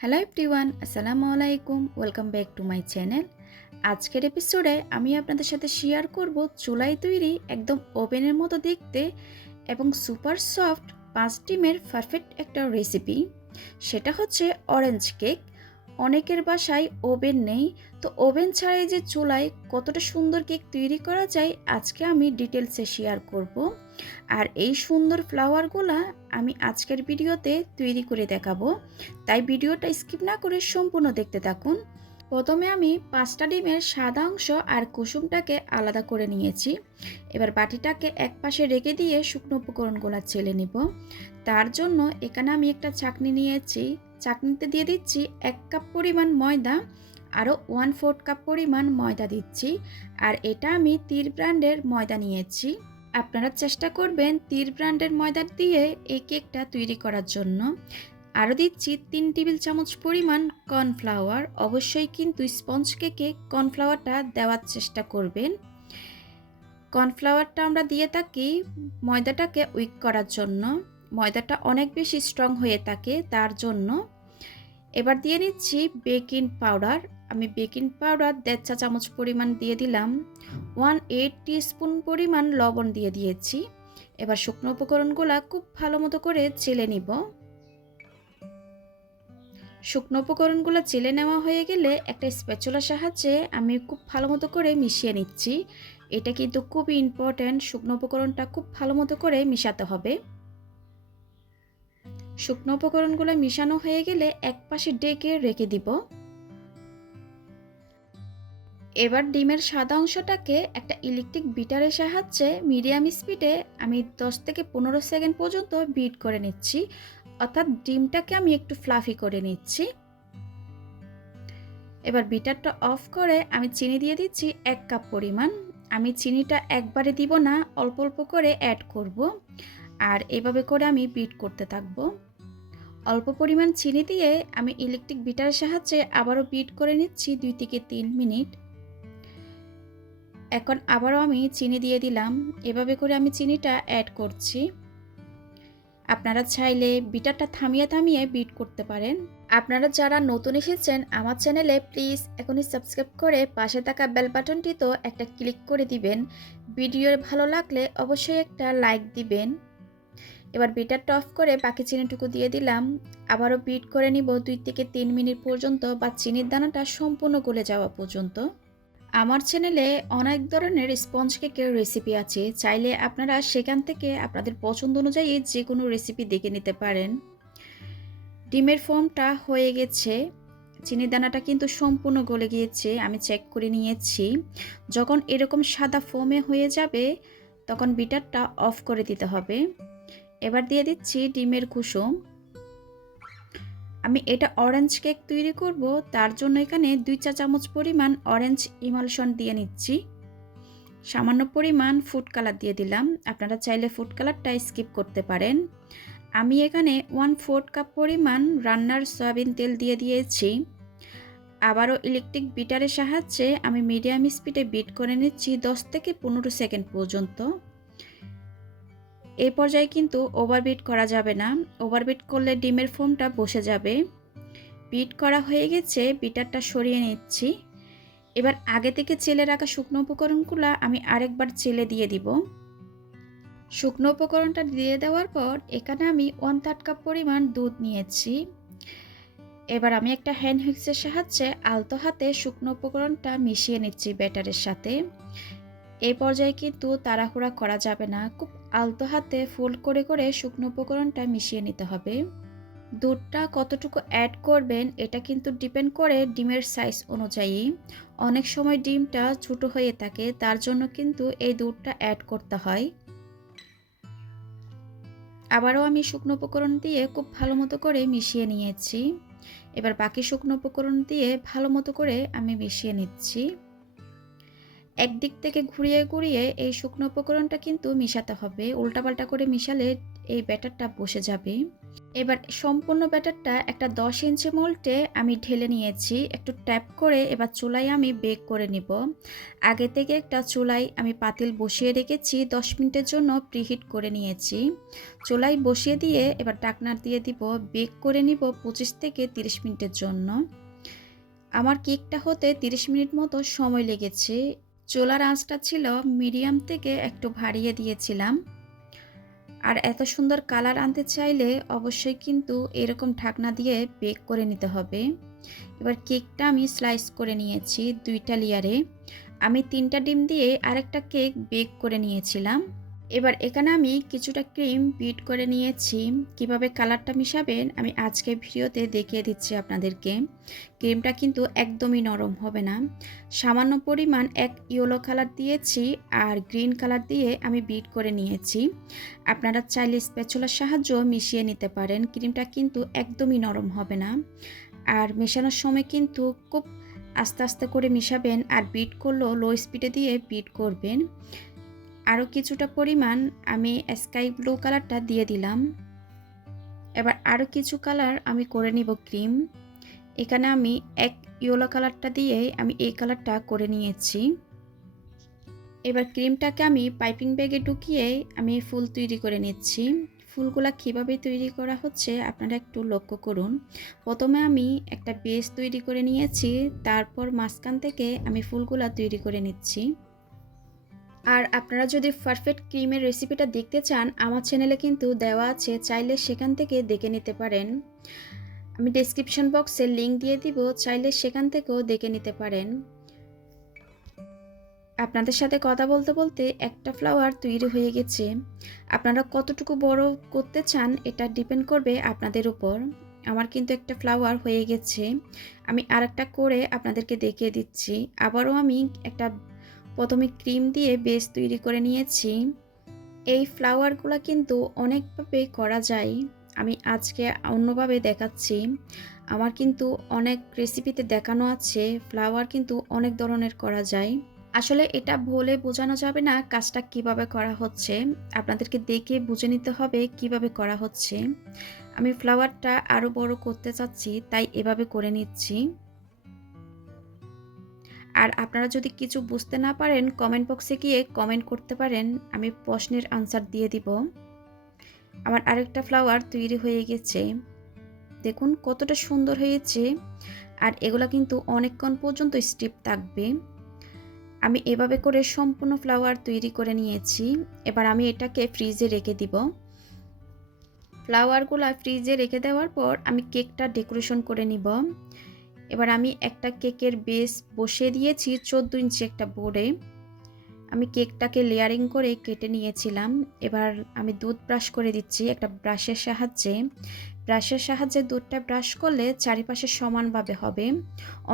Hello everyone, আসসালামু আলাইকুম। Welcome back to my channel. আজকের এপিসোডে আমি আপনাদের সাথে শেয়ার করব চুলায় তৈরি একদম ওভেনের মতো দেখতে এবং সুপার সফট 5 ডিমের পারফেক্ট একটা রেসিপি। সেটা হচ্ছে অরেঞ্জ কেক। অনেকের বাসায় ওভেন নেই, তো ওভেন ছাড়াই যে চুলায় কতটা সুন্দর কেক তৈরি করা যায় আজকে আমি ডিটেলসে শেয়ার করব। আর এই সুন্দর ফ্লাওয়ারগুলা আমি আজকের ভিডিওতে তৈরি করে দেখাবো, তাই ভিডিওটা স্কিপ না করে সম্পূর্ণ দেখতে থাকুন। প্রথমে আমি 5টা ডিমের সাদা অংশ আর কুসুমটাকে আলাদা করে নিয়েছি। এবার বাটিটাকে এক পাশে রেখে দিয়ে শুকনো উপকরণগুলো চেলে নিব। তার জন্য এখানে আমি একটা চাকনি নিয়েছি। চাকনিতে দিয়ে দিচ্ছি 1 কাপ পরিমাণ ময়দা, আরও 1/4 কাপ পরিমাণ ময়দা দিচ্ছি। আর এটা আমি তীর ব্র্যান্ডের ময়দা নিয়েছি। আপনারা চেষ্টা করবেন তীর ব্র্যান্ডের ময়দা দিয়ে এই কেকটা তৈরি করার জন্য। আরও দিচ্ছি 3 টেবিল চামচ পরিমাণ কর্নফ্লাওয়ার। অবশ্যই কিন্তু স্পঞ্জ কেকে কর্নফ্লাওয়ারটা দেওয়ার চেষ্টা করবেন। কর্নফ্লাওয়ারটা আমরা দিয়ে থাকি ময়দাটাকে উইক করার জন্য। ময়দাটা অনেক বেশি স্ট্রং হয়ে থাকে তার জন্য। এবার দিয়ে নিচ্ছি বেকিং পাউডার। আমি বেকিং পাউডার 1.5 চা চামচ পরিমাণ দিয়ে দিলাম। 1/8 টিস্পুন পরিমাণ লবণ দিয়ে দিয়েছি। এবার শুকনো উপকরণগুলো খুব ভালো মতো করে চেলে নিব। শুকনো উপকরণগুলো চেলে নেওয়া হয়ে গেলে একটা স্প্যাচুলার সাহায্যে আমি খুব ভালো মতো করে মিশিয়ে নিচ্ছি। এটা কিন্তু খুবই ইম্পর্ট্যান্ট, শুকনো উপকরণটা খুব ভালো মতো করে মিশাতে হবে। শুকনো উপকরণগুলো মিশানো হয়ে গেলে এক পাশে ডেকে রেখে দিব। এবার ডিমের সাদা অংশটাকে একটা ইলেকট্রিক বিটারের সাহায্যে মিডিয়াম স্পিডে আমি 10 থেকে 15 সেকেন্ড পর্যন্ত বিট করে নিচ্ছি। অর্থাৎ ডিমটাকে আমি একটু ফ্লাফি করে নিচ্ছি। এবার বিটারটা অফ করে আমি চিনি দিয়ে দিচ্ছি 1 কাপ পরিমাণ। আমি চিনিটা একবারে দিব না, অল্প অল্প করে অ্যাড করব। আর এভাবে করে আমি বিট করতে থাকবো। অল্প পরিমাণ চিনি দিয়ে আমি ইলেকট্রিক বিটারের সাহায্যে আবারও বিট করে নিচ্ছি 2 থেকে 3 মিনিট। এখন আবারও আমি চিনি দিয়ে দিলাম। এভাবে করে আমি চিনিটা অ্যাড করছি। আপনারা চাইলে বিটারটা থামিয়ে থামিয়ে বিট করতে পারেন। আপনারা যারা নতুন এসেছেন আমার চ্যানেলে প্লিজ এখনই সাবস্ক্রাইব করে পাশে থাকা বেল বাটনটিতেও একটা ক্লিক করে দিবেন। ভিডিও ভালো লাগলে অবশ্যই একটা লাইক দিবেন। এবার বিটারটা অফ করে বাকি চিনিটুকু দিয়ে দিলাম। আবারও বিট করে নিব 2 থেকে 3 মিনিট পর্যন্ত, বা চিনির দানাটা সম্পূর্ণ গলে যাওয়া পর্যন্ত। আমার চ্যানেলে অনেক ধরনের স্পঞ্জ কেকের রেসিপি আছে, চাইলে আপনারা সেখান থেকে আপনাদের পছন্দ অনুযায়ী যে কোনো রেসিপি দেখে নিতে পারেন। ডিমের ফোমটা হয়ে গেছে, চিনির দানাটা কিন্তু সম্পূর্ণ গলে গিয়েছে, আমি চেক করে নিয়েছি। যখন এরকম সাদা ফোমে হয়ে যাবে তখন বিটারটা অফ করে দিতে হবে। এবার দিয়ে দিচ্ছি ডিমের কুসুম। আমি এটা অরেঞ্জ কেক তৈরি করব, তার জন্য এখানে 2 চা চামচ পরিমাণ অরেঞ্জ ইমালশন দিয়ে নিচ্ছি। সামান্য পরিমাণ ফুড কালার দিয়ে দিলাম। আপনারা চাইলে ফুড কালারটা স্কিপ করতে পারেন। আমি এখানে 1/4 কাপ পরিমাণ রান্নার সয়াবিন তেল দিয়ে দিয়েছি। আবারও ইলেকট্রিক বিটারের সাহায্যে আমি মিডিয়াম স্পিডে বিট করে নিচ্ছি 10 থেকে 15 সেকেন্ড পর্যন্ত। এই পর্যায়ে কিন্তু ওভারবিট করা যাবে না, ওভারবিট করলে ডিমের ফোমটা বসে যাবে। বিট করা হয়ে গেছে, বিটারটা সরিয়ে নিচ্ছি। এবার আগে থেকে চেলে রাখা শুকনো উপকরণগুলো আমি আরেকবার চেলে দিয়ে দিব। শুকনো উপকরণটা দিয়ে দেওয়ার পর এখানে আমি 1/3 কাপ পরিমাণ দুধ নিয়েছি। এবার আমি একটা হ্যান্ড হুইক্সের সাহায্যে আলতো হাতে শুকনো উপকরণটা মিশিয়ে নিচ্ছি ব্যাটারের সাথে। এই পর্যায়ে কিন্তু তাড়াহুড়া করা যাবে না, খুব আলতো হাতে ফোল্ড করে করে শুকনো উপকরণটা মিশিয়ে নিতে হবে। দুধটা কতটুকু অ্যাড করবেন এটা কিন্তু ডিপেন্ড করে ডিমের সাইজ অনুযায়ী। অনেক সময় ডিমটা ছোট হয়ে থাকে, তার জন্য কিন্তু এই দুধটা অ্যাড করতে হয়। আবারও আমি শুকনো উপকরণ দিয়ে খুব ভালো মতো করে মিশিয়ে নিয়েছি। এবার বাকি শুকনো উপকরণ দিয়ে ভালো মতো করে আমি মিশিয়ে নিচ্ছি। একদিক থেকে ঘুরিয়ে ঘুরিয়ে এই শুকনো উপকরণটা কিন্তু মিশাতে হবে, উল্টাপাল্টা করে মিশালে এই ব্যাটারটা বসে যাবে। এবার সম্পূর্ণ ব্যাটারটা একটা 10 ইঞ্চি মোল্ডে আমি ঢেলে নিয়েছি। একটু ট্যাপ করে এবার চুলায় আমি বেক করে নিব। আগে থেকে একটা চুলায় আমি পাতিল বসিয়ে রেখেছি, 10 মিনিটের জন্য প্রিহিট করে নিয়েছি। চুলায় বসিয়ে দিয়ে এবার ঢাকনা দিয়ে দিব, বেক করে নিব 25 থেকে 30 মিনিটের জন্য। আমার কেকটা হতে 30 মিনিট মতো সময় লেগেছে। চুলার আঁচটা ছিল মিডিয়াম থেকে একটু বাড়িয়ে দিয়েছিলাম। আর এত সুন্দর কালার আনতে চাইলে অবশ্যই কিন্তু এরকম ঢাকনা দিয়ে বেক করে নিতে হবে। এবার কেকটা আমি স্লাইস করে নিয়েছি 2টা লেয়ারে। আমি 3টা ডিম দিয়ে আরেকটা কেক বেক করে নিয়েছিলাম। এবার এখানে আমি কিছুটা ক্রিম বিট করে নিয়েছি। কিভাবে কালারটা মিশাবেন আমি আজকে ভিডিওতে দেখিয়ে দিচ্ছি আপনাদেরকে। ক্রিমটা কিন্তু একদমই নরম হবে না। সামান্য পরিমাণ এক ইয়েলো কালার দিয়েছি আর গ্রিন কালার দিয়ে আমি বিট করে নিয়েছি। আপনারা চাইলে স্প্যাচুলার সাহায্যে মিশিয়ে নিতে পারেন। ক্রিমটা কিন্তু একদমই নরম হবে না। আর মেশানোর সময় কিন্তু খুব আস্তে আস্তে করে মিশাবেন, আর বিট করলেও লো স্পিডে দিয়ে বিট করবেন। আরও কিছুটা পরিমাণ আমি স্কাই ব্লু কালারটা দিয়ে দিলাম। এবার আরও কিছু কালার আমি করে নিব ক্রিম। এখানে আমি এক ইয়েলো কালারটা দিয়ে আমি এই কালারটা করে নিয়েছি। এবার ক্রিমটাকে আমি পাইপিং ব্যাগে ঢুকিয়ে আমি ফুল তৈরি করে নিচ্ছি। ফুলগুলা কীভাবে তৈরি করা হচ্ছে আপনারা একটু লক্ষ্য করুন। প্রথমে আমি একটা বেস তৈরি করে নিয়েছি, তারপর মাঝখান থেকে আমি ফুলগুলা তৈরি করে নিচ্ছি। আর আপনারা যদি পারফেক্ট ক্রিমের রেসিপিটা দেখতে চান আমার চ্যানেলে কিন্তু দেওয়া আছে, চাইলে সেখান থেকে দেখে নিতে পারেন। আমি ডেসক্রিপশন বক্সে লিংক দিয়ে দিব, চাইলে সেখান থেকেও দেখে নিতে পারেন। আপনাদের সাথে কথা বলতে বলতে একটা ফ্লাওয়ার তৈরি হয়ে গেছে। আপনারা কতটুকু বড় করতে চান এটা ডিপেন্ড করবে আপনাদের উপর। আমার কিন্তু একটা ফ্লাওয়ার হয়ে গেছে। আমি আরেকটা করে আপনাদেরকে দেখিয়ে দিচ্ছি। আবারও আমি একটা প্রথমে ক্রিম দিয়ে বেস তৈরি করে নিয়েছি। এই ফ্লাওয়ারগুলো কিন্তু অনেকভাবে করা যায়, আমি আজকে অন্যভাবে দেখাচ্ছি। আমার কিন্তু অনেক রেসিপিতে দেখানো আছে ফ্লাওয়ার কিন্তু অনেক ধরনের করা যায়। আসলে এটা বলে বোঝানো যাবে না কাজটা কিভাবে করা হচ্ছে, আপনাদেরকে দেখে বুঝে নিতে হবে কিভাবে করা হচ্ছে। আমি ফ্লাওয়ারটা আরও বড় করতে চাচ্ছি, তাই এভাবে করে নিচ্ছি। আর আপনারা যদি কিছু বুঝতে না পারেন কমেন্ট বক্সে গিয়ে কমেন্ট করতে পারেন, আমি প্রশ্নের আনসার দিয়ে দিব। আমার আরেকটা ফ্লাওয়ার তৈরি হয়ে গেছে, দেখুন কতটা সুন্দর হয়েছে। আর এগুলা কিন্তু অনেকক্ষণ পর্যন্ত স্টিপ থাকবে। আমি এভাবে করে সম্পূর্ণ ফ্লাওয়ার তৈরি করে নিয়েছি। এবার আমি এটাকে ফ্রিজে রেখে দিব। ফ্লাওয়ারগুলা ফ্রিজে রেখে দেওয়ার পর আমি কেকটা ডেকোরেশন করে নিব। এবার আমি একটা কেকের বেস বসিয়ে দিয়েছি 14 ইঞ্চি একটা বোর্ডে। আমি কেকটাকে লেয়ারিং করে কেটে নিয়েছিলাম। এবার আমি দুধ ব্রাশ করে দিচ্ছি একটা ব্রাশের সাহায্যে। ব্রাশের সাহায্যে দুধটা ব্রাশ করলে চারিপাশে সমানভাবে হবে।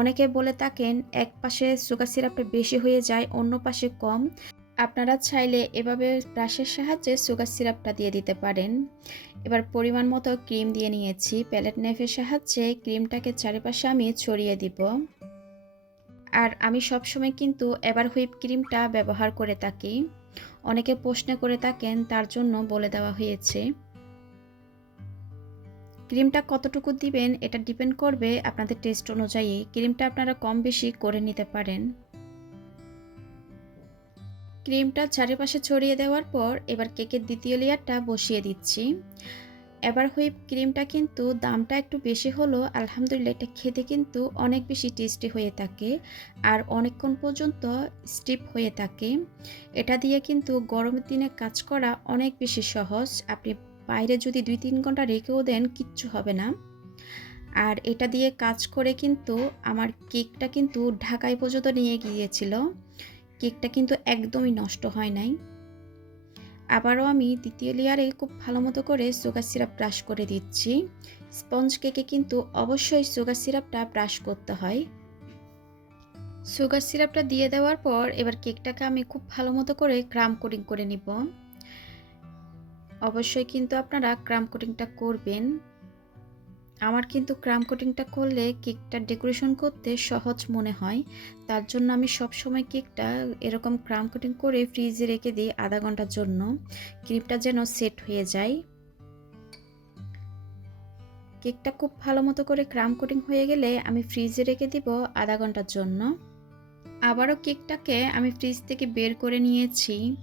অনেকে বলে থাকেন এক পাশে সুগার সিরাপটা বেশি হয়ে যায়, অন্য পাশে কম। আপনারা চাইলে এভাবে ব্রাশের সাহায্যে সুগার সিরাপটা দিয়ে দিতে পারেন। এবার পরিমাণ মতো ক্রিম দিয়ে নিয়েছি, প্যালেট নাইফের সাহায্যে ক্রিমটাকে চারিপাশে আমি ছড়িয়ে দিব। আর আমি সবসময় কিন্তু এভার হুইপ ক্রিমটা ব্যবহার করে থাকি। অনেকে প্রশ্ন করে থাকেন, তার জন্য বলে দেওয়া হয়েছে। ক্রিমটা কতটুকু দিবেন এটা ডিপেন্ড করবে আপনাদের টেস্ট অনুযায়ী। ক্রিমটা আপনারা কম বেশি করে নিতে পারেন। ক্রিমটা চারিপাশে ছড়িয়ে দেওয়ার পর এবার কেকের দ্বিতীয় লেয়ারটা বসিয়ে দিচ্ছি। এভার হুইপ ক্রিমটা কিন্তু দামটা একটু বেশি হলো, আলহামদুলিল্লাহ এটা খেতে কিন্তু অনেক বেশি টেস্টি হয়ে থাকে আর অনেকক্ষণ পর্যন্ত স্টিপ হয়ে থাকে। এটা দিয়ে কিন্তু গরমের দিনে কাজ করা অনেক বেশি সহজ। আপনি বাইরে যদি 2-3 ঘন্টা রেখেও দেন কিচ্ছু হবে না। আর এটা দিয়ে কাজ করে কিন্তু আমার কেকটা কিন্তু ঢাকায় পর্যন্ত নিয়ে গিয়েছিল। কেকটা কিন্তু একদমই নষ্ট হয় নাই। আবারও আমি দ্বিতীয় লেয়ারে খুব ভালো মতো করে সুগার সিরাপ ব্রাশ করে দিচ্ছি। স্পঞ্জ কেকে কিন্তু অবশ্যই সুগার সিরাপটা ব্রাশ করতে হয়। সুগার সিরাপটা দিয়ে দেওয়ার পর এবার কেকটাকে আমি খুব ভালো মতো করে ক্রাম কোটিং করে নিব। অবশ্যই কিন্তু আপনারা ক্রাম কোটিংটা করবেন। আমার কিন্তু ক্রাম কোটিংটা করলে কেকটা ডেকোরেশন করতে সহজ মনে হয়, তার জন্য আমি সবসময় কেকটা এরকম ক্রাম কোটিং করে ফ্রিজে রেখে দিই আধা ঘন্টার জন্য, ক্রিমটা যেন সেট হয়ে যায়। কেকটা খুব ভালো মতো করে ক্রাম কোটিং হয়ে গেলে আমি ফ্রিজে রেখে দিব আধা ঘন্টার জন্য। আবারও কেকটাকে আমি ফ্রিজ থেকে বের করে নিয়েছি।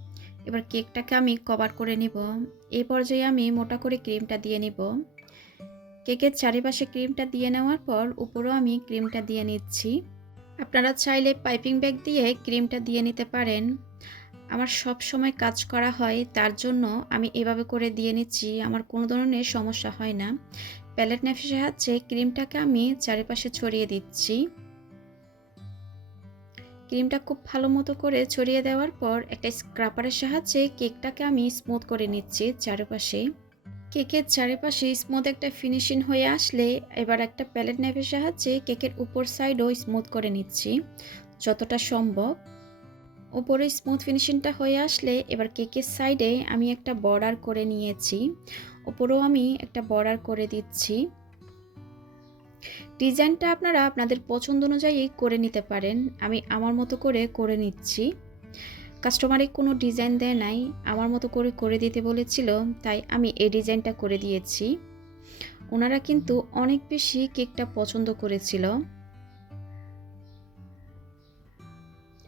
এবার কেকটাকে আমি কভার করে নিব। এই পর্যায়ে আমি মোটা করে ক্রিমটা দিয়ে নিব। কেকের চারিপাশে ক্রিমটা দিয়ে নেওয়ার পর উপরেও আমি ক্রিমটা দিয়ে নিচ্ছি। আপনারা চাইলে পাইপিং ব্যাগ দিয়ে ক্রিমটা দিয়ে নিতে পারেন। আমার সব সময় কাজ করা হয়, তার জন্য আমি এভাবে করে দিয়ে নিচ্ছি। আমার কোনো ধরনের সমস্যা হয় না। প্যালেট নাইফের সাহায্যে ক্রিমটাকে আমি চারিপাশে ছড়িয়ে দিচ্ছি। ক্রিমটা খুব ভালো মতো করে ছড়িয়ে দেওয়ার পর একটা স্ক্রাপারের সাহায্যে কেকটাকে আমি স্মুথ করে নিচ্ছি চারপাশে। কেকের চারিপাশে স্মুথ একটা ফিনিশিং হয়ে আসলে এবার একটা প্যালেট নাইফের সাহায্যে কেকের উপর সাইডও স্মুথ করে নিচ্ছি যতটা সম্ভব। উপরে স্মুথ ফিনিশিংটা হয়ে আসলে এবার কেকের সাইডে আমি একটা বর্ডার করে নিয়েছি। উপরেও আমি একটা বর্ডার করে দিচ্ছি। ডিজাইনটা আপনারা আপনাদের পছন্দ অনুযায়ী করে নিতে পারেন। আমি আমার মতো করে নিচ্ছি। কাস্টমারে কোনো ডিজাইন দেয় নাই, আমার মতো করে দিতে বলেছিল, তাই আমি এই ডিজাইনটা করে দিয়েছি। ওনারা কিন্তু অনেক বেশি কেকটা পছন্দ করেছিল।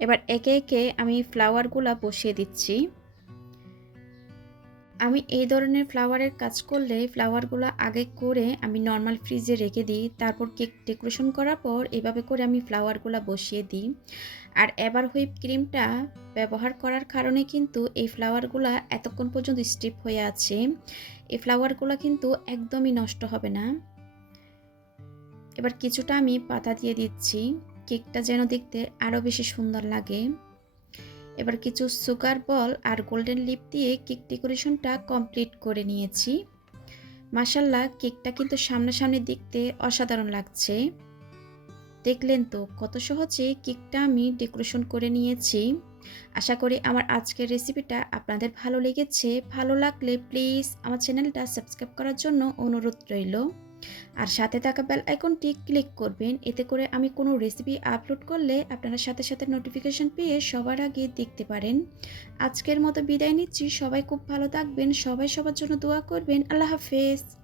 এবার একে একে আমি ফ্লাওয়ারগুলা বসিয়ে দিচ্ছি। আমি এই ধরনের ফ্লাওয়ারের কাজ করলে ফ্লাওয়ারগুলো আগে করে আমি নর্মাল ফ্রিজে রেখে দিই, তারপর কেক ডেকোরেশন করার পর এভাবে করে আমি ফ্লাওয়ারগুলো বসিয়ে দিই। আর এবার হুইপ ক্রিমটা ব্যবহার করার কারণে কিন্তু এই ফ্লাওয়ারগুলো এতক্ষণ পর্যন্ত স্টিপ হয়ে আছে। এই ফ্লাওয়ারগুলো কিন্তু একদমই নষ্ট হবে না। এবার কিছুটা আমি পাতা দিয়ে দিচ্ছি, কেকটা যেন দেখতে আরও বেশি সুন্দর লাগে। এবার কিছু সুগার বল আর গোল্ডেন লিপ দিয়ে কেক ডেকোরেশনটা কমপ্লিট করে নিয়েছি। মাশাআল্লাহ, কেকটা কিন্তু সামনাসামনি দেখতে অসাধারণ লাগছে। দেখলেন তো কত সহজে কেকটা আমি ডেকোরেশন করে নিয়েছি। আশা করি আমার আজকের রেসিপিটা আপনাদের ভালো লেগেছে। ভালো লাগলে প্লিজ আমার চ্যানেলটা সাবস্ক্রাইব করার জন্য অনুরোধ রইল। আর সাথে থাকা বেল আইকনটি ক্লিক করবেন, এতে করে আমি কোনো রেসিপি আপলোড করলে আপনারা সাথে সাথে নোটিফিকেশন পেয়ে সবার আগে দেখতে পারেন। আজকের মতো বিদায় নিচ্ছি। সবাই খুব ভালো থাকবেন, সবাই সবার জন্য দোয়া করবেন। আল্লাহ হাফেজ।